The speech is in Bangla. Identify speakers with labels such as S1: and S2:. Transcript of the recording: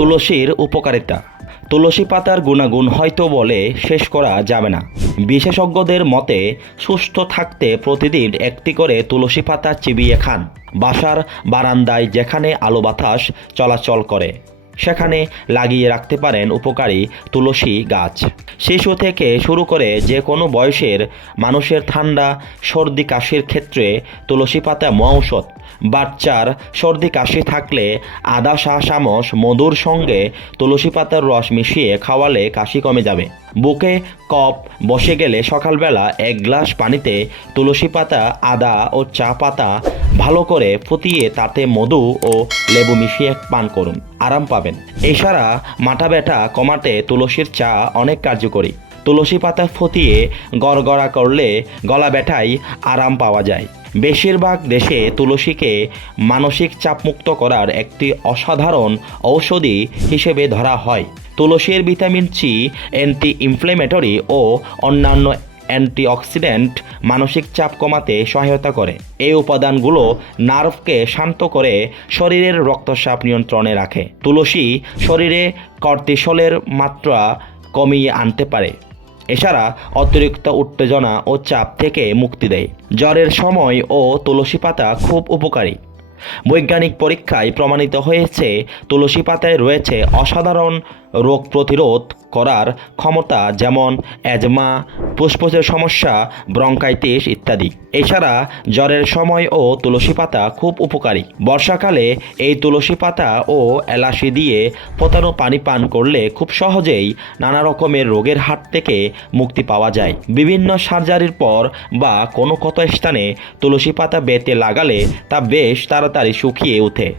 S1: তুলসীর উপকারিতা। তুলসী পাতার গুণাগুণ হয়তো বলে শেষ করা যাবে না। বিশেষজ্ঞদের মতে, সুস্থ থাকতে প্রতিদিন একটি করে তুলসী পাতা চিবিয়ে খান। বাসার বারান্দায় যেখানে আলো বাতাস চলাচল করে। সেখানে লাগিয়ে রাখতে পারেন উপকারী তুলসী গাছ। শিশু থেকে শুরু করে যে কোনো বয়সের মানুষের ঠান্ডা, সর্দি, কাশির ক্ষেত্রে তুলসী পাতা মহৌষধ বাচ্চার সর্দি, কাশি থাকলে আদা চা চামচ মধুর সঙ্গে তুলসী পাতার রস মিশিয়ে খাওয়ালে কাশি কমে যাবে। বুকে কপ বসে গেলে সকালবেলা এক গ্লাস পানিতে তুলসী পাতা, আদা ও চা পাতা ভালো করে ফুটিয়ে তাতে মধু ও লেবু মিশিয়ে পান করুন, আরাম পাবেন। এছাড়া মাথা ব্যথা কমাতে তুলসীর চা অনেক কার্যকরী। তুলসী পাতা ফুটিয়ে গড়গড়া করলে গলা ব্যথায় আরাম পাওয়া যায়। বেশিরভাগ দেশে তুলসীকে মানসিক চাপমুক্ত করার একটি অসাধারণ ঔষধি হিসেবে ধরা হয়। তুলসীর ভিটামিন সি অ্যান্টি ইনফ্লেমেটরি ও অন্যান্য অ্যান্টিঅক্সিডেন্ট মানসিক চাপ কমাতে সহায়তা করে। এই উপাদানগুলো নার্ভকে শান্ত করে শরীরের রক্তচাপ নিয়ন্ত্রণে রাখে। তুলসী শরীরে কর্টিসলের মাত্রা কমিয়ে আনতে পারে। এছাড়া অতিরিক্ত উত্তেজনা ও চাপ থেকে মুক্তি দেয়। জ্বরের সময় ও তুলসী পাতা খুব উপকারী। বৈজ্ঞানিক পরীক্ষায় প্রমাণিত হয়েছে, তুলসী পাতায় রয়েছে অসাধারণ রোগ প্রতিরোধ করার ক্ষমতা যেমন অ্যাজমা, ফুসফুসের সমস্যা, ব্রঙ্কাইটিস ইত্যাদি। এছাড়া জ্বরের সময় ও তুলসী পাতা খুব উপকারী। বর্ষাকালে এই তুলসী পাতা ও এলাচি দিয়ে পোতানো পানি পান করলে খুব সহজেই নানা রকমের রোগের হাত থেকে মুক্তি পাওয়া যায়। বিভিন্ন সার্জারির পর বা কোনো ক্ষত স্থানে তুলসী পাতা বেতে লাগালে তা বেশ তাড়াতাড়ি শুকিয়ে ওঠে।